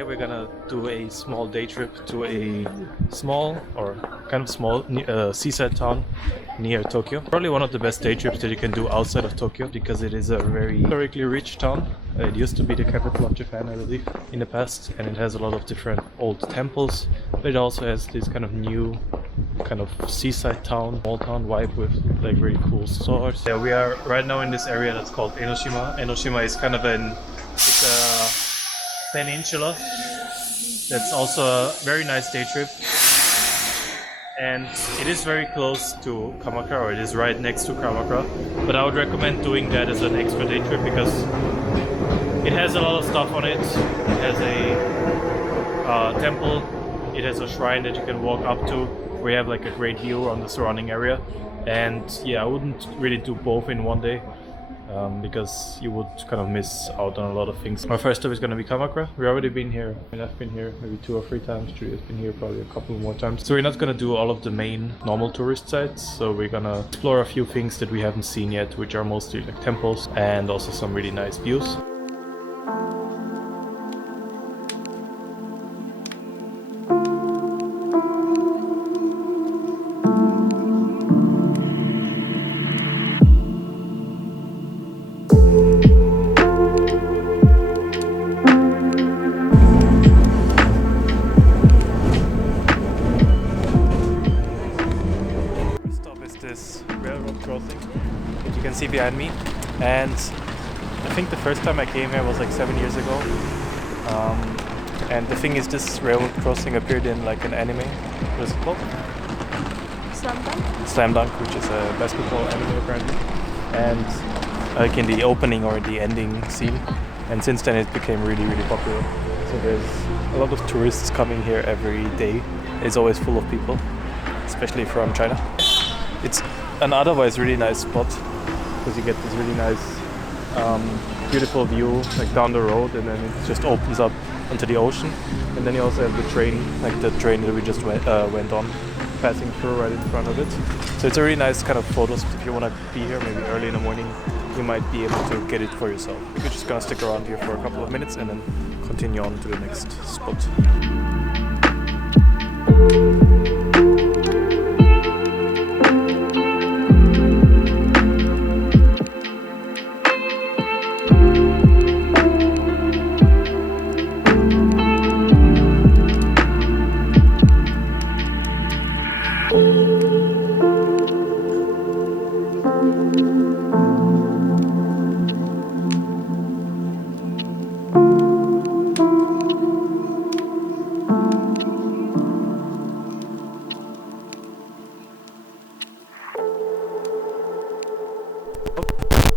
today we're gonna do a small day trip to a small or kind of small seaside town near Tokyo. Probably one of the best day trips that you can do outside of Tokyo because it is a very historically rich town. It used to be the capital of Japan, I believe, in the past, and it has a lot of different old temples, but it also has this kind of new kind of seaside town, small town vibe with like really cool stores. Yeah, we are right now in this area that's called Enoshima. Enoshima is kind of it's a peninsula. That's also a very nice day trip. And it is very close to Kamakura, or it is right next to Kamakura. But I would recommend doing that as an extra day trip because it has a lot of stuff on it. It has a temple, it has a shrine that you can walk up to. We have like a great view on the surrounding area. And yeah, I wouldn't really do both in one day. Because you would kind of miss out on a lot of things. Our first stop is going to be Kamakura. We've already been here, and I've been here maybe 2 or 3 times. Julia's been here probably a couple more times. So we're not going to do all of the main normal tourist sites. So we're going to explore a few things that we haven't seen yet, which are mostly like temples and also some really nice views. This railroad crossing that you can see behind me, and I think the first time I came here was like 7 years ago, and the thing is, this railroad crossing appeared in like an anime. What is it called? Slam Dunk? Slam Dunk, which is a basketball anime apparently, and like in the opening or the ending scene, and since then it became really popular. So there's a lot of tourists coming here every day. It's always full of people, especially from China. It's an otherwise really nice spot because you get this really nice, beautiful view like down the road, and then it just opens up onto the ocean. And then you also have the train, like the train that we just went on, passing through right in front of it. So it's a really nice kind of photo spot. If you want to be here maybe early in the morning, you might be able to get it for yourself. We're just gonna stick around here for a couple of minutes and then continue on to the next spot.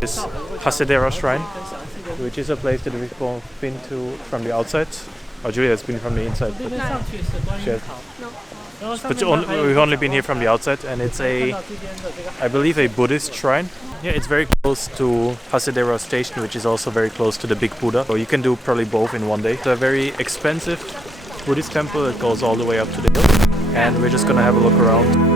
This Hasedera Shrine, which is a place that we've both been to from the outside. Oh, Julia has been from the inside. But she has. No. But we've only been here from the outside, and it's I believe a Buddhist shrine. Yeah, it's very close to Hasedera Station, which is also very close to the Big Buddha. So you can do probably both in one day. It's a very expensive Buddhist temple that goes all the way up to the hill, and we're just gonna have a look around.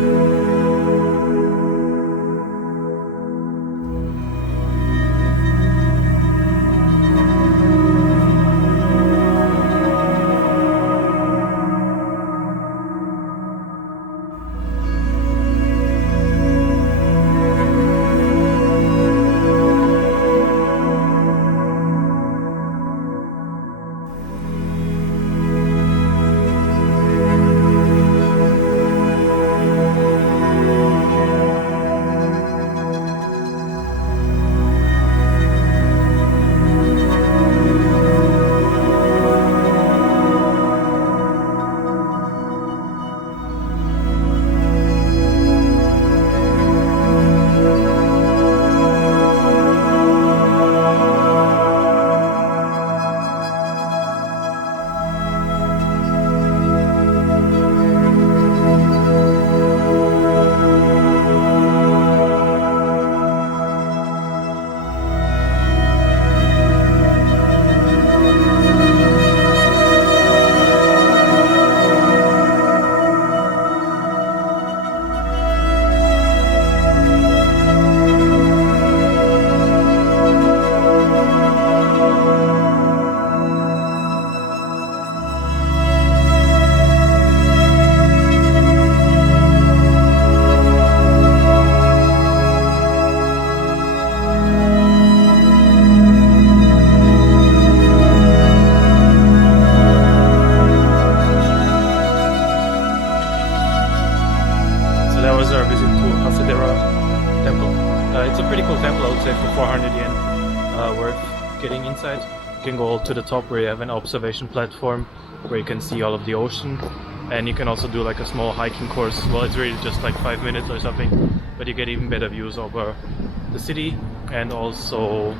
It's a pretty cool temple, I would say, for 400 yen. Worth getting inside. You can go to the top where you have an observation platform where you can see all of the ocean. And you can also do like a small hiking course. Well, it's really just like 5 minutes or something, but you get even better views over the city and also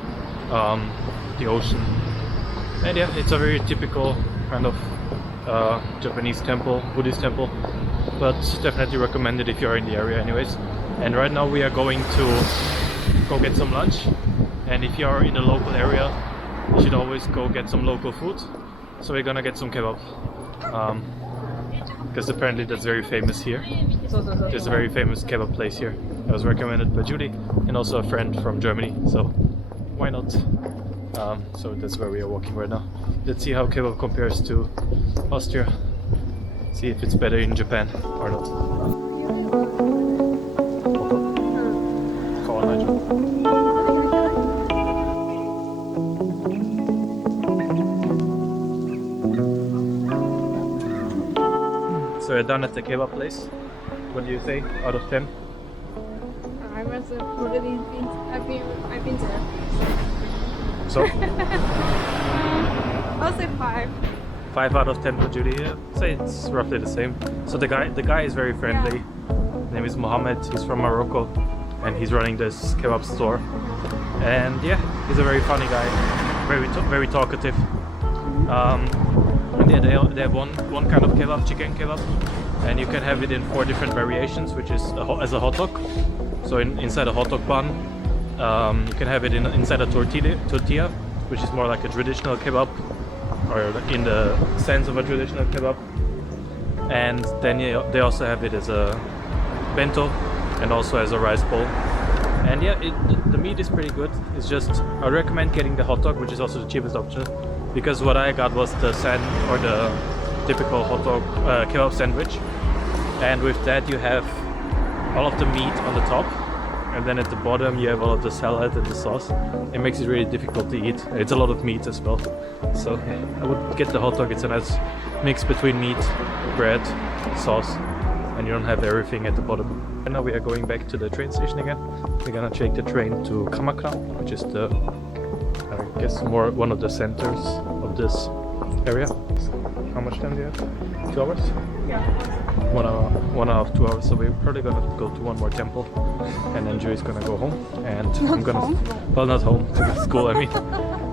the ocean. And yeah, it's a very typical kind of Japanese temple, Buddhist temple, but definitely recommend it if you're in the area anyways. And right now we are going to go get some lunch, and if you're in the local area you should always go get some local food. So we're gonna get some kebab, because apparently that's very famous here. There's a very famous kebab place here. It was recommended by Julie and also a friend from Germany, so why not? So that's where we are walking right now. Let's see how kebab compares to Austria. See if it's better in Japan or not. So we're done at the kebab place. What do you say out of 10? I was really I've been there. So? I'll say 5. 5 out of 10 for Julie. Yeah, I'd say it's roughly the same. So the guy is very friendly. His name is Mohammed. He's from Morocco, and he's running this kebab store. And yeah, he's a very funny guy, very talkative. And yeah, they have one kind of kebab, chicken kebab, and you can have it in 4 different variations, which is as a hot dog. So inside a hot dog bun, you can have it inside a tortilla, which is more like a traditional kebab, or in the sense of a traditional kebab. And then they also have it as a bento and also as a rice bowl. And yeah, the meat is pretty good. It's just, I recommend getting the hot dog, which is also the cheapest option, because what I got was the typical hot dog kebab sandwich, and with that you have all of the meat on the top, and then at the bottom you have all of the salad and the sauce. It makes it really difficult to eat. It's a lot of meat as well, so I would get the hot dog. It's a nice mix between meat, bread, sauce, and you don't have everything at the bottom. And now we are going back to the train station again. We're gonna take the train to Kamakura, which is the, I guess, one of the centers of this area. How much time do you have? 2 hours? Yeah. 1 hour, 1 hour, 2 hours. So we're probably gonna go to one more temple, and then Julie's gonna go home, and I'm gonna, well, not home, to school, I mean,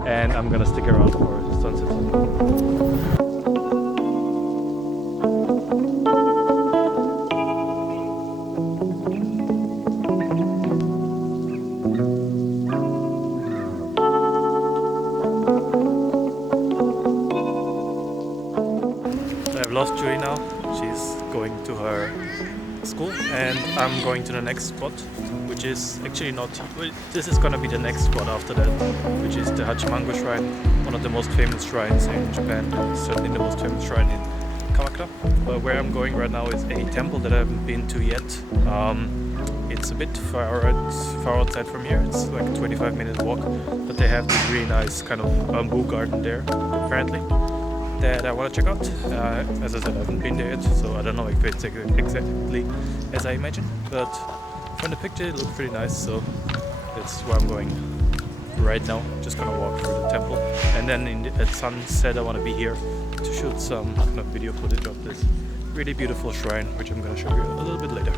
and I'm gonna stick around for the sunset. I've lost Julie now. She's going to her school, and I'm going to the next spot, which is actually not, this is gonna be the next spot after that, which is the Hachimango Shrine, one of the most famous shrines in Japan, and certainly the most famous shrine in Kamakura. But where I'm going right now is a temple that I haven't been to yet. It's a bit far outside from here. It's like a 25-minute walk, but they have this really nice kind of bamboo garden there, apparently, that I want to check out. As I said, I haven't been there yet, so I don't know if it's exactly as I imagined, but from the picture it looked pretty nice, so that's where I'm going right now. Just gonna walk through the temple, and then at sunset I want to be here to shoot some kind of video footage of this really beautiful shrine, which I'm gonna show you a little bit later.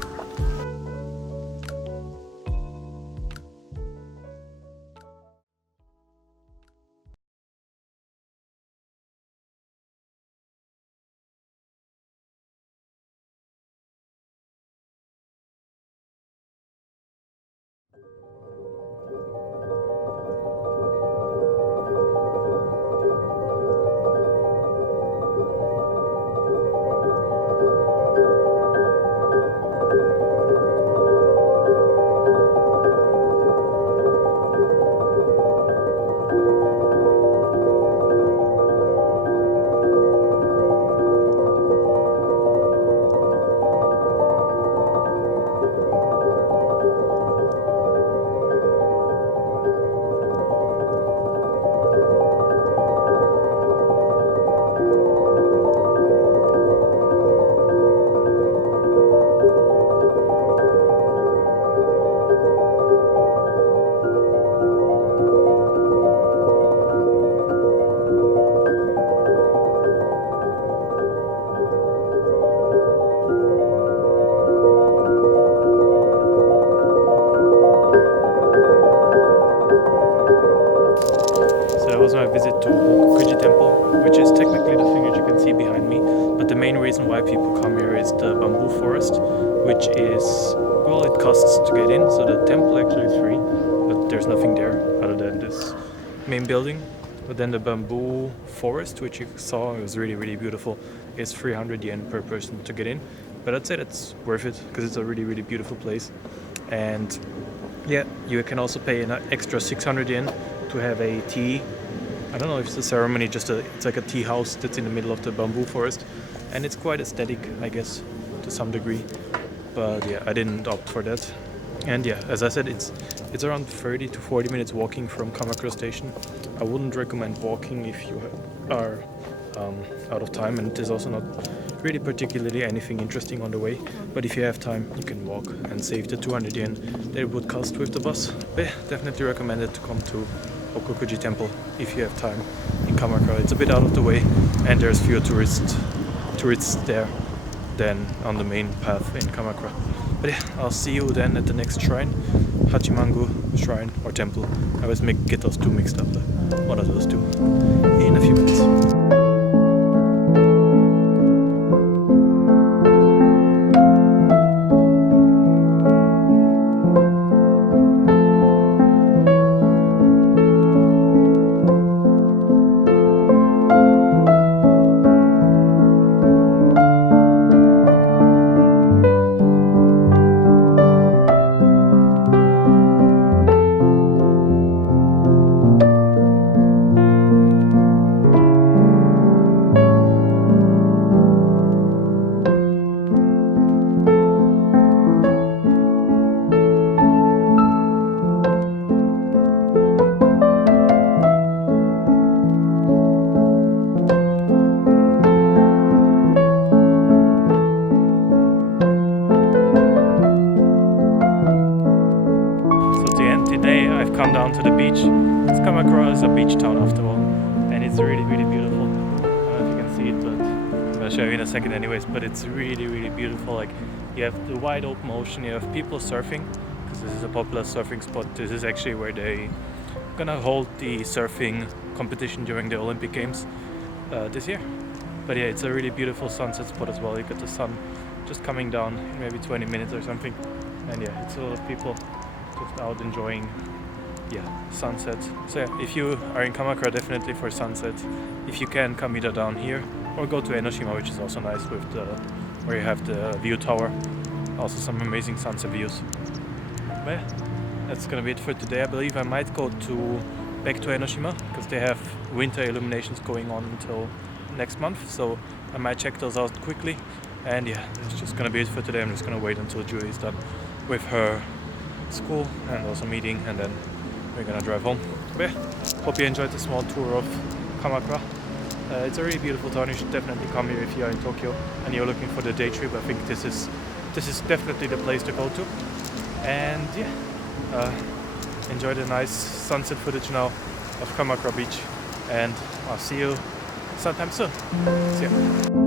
reason why people come here is the bamboo forest, which is, well, it costs to get in, so the temple actually is free, but there's nothing there other than this main building. But then the bamboo forest, which you saw, it was really, really beautiful, is 300 yen per person to get in. But I'd say that's worth it because it's a really, really beautiful place. And yeah, you can also pay an extra 600 yen to have a tea. I don't know if it's a ceremony, it's like a tea house that's in the middle of the bamboo forest. And it's quite aesthetic, I guess, to some degree. But yeah, I didn't opt for that. And yeah, as I said, it's around 30 to 40 minutes walking from Kamakura station. I wouldn't recommend walking if you are out of time, and there's also not really particularly anything interesting on the way. But if you have time, you can walk and save the 200 yen that it would cost with the bus. But yeah, definitely recommend it to come to Okukuji Temple if you have time in Kamakura. It's a bit out of the way, and there's fewer tourists there than on the main path in Kamakura. But yeah, I'll see you then at the next shrine, Hachimangu Shrine or Temple. I always get those two mixed up, but one of those two, in a few minutes. Come down to the beach. It's Kamakura is a beach town after all, and it's really, really beautiful. I don't know if you can see it, but I'm gonna show you in a second anyways. But it's really, really beautiful. Like, you have the wide open ocean, you have people surfing, because this is a popular surfing spot. This is actually where they gonna hold the surfing competition during the Olympic Games this year. But yeah, it's a really beautiful sunset spot as well. You got the sun just coming down in maybe 20 minutes or something, and yeah, it's a lot of people just out enjoying sunset. So yeah, if you are in Kamakura, definitely for sunset. If you can, come either down here or go to Enoshima, which is also nice with where you have the view tower. Also some amazing sunset views. But yeah, that's gonna be it for today. I believe I might go back to Enoshima because they have winter illuminations going on until next month. So I might check those out quickly. And yeah, it's just gonna be it for today. I'm just gonna wait until Julie is done with her school and also meeting, and then we're gonna drive home. But yeah, hope you enjoyed the small tour of Kamakura. It's a really beautiful town. You should definitely come here if you are in Tokyo and you're looking for the day trip. I think this is definitely the place to go to. And yeah, enjoy the nice sunset footage now of Kamakura Beach, and I'll see you sometime soon. See ya.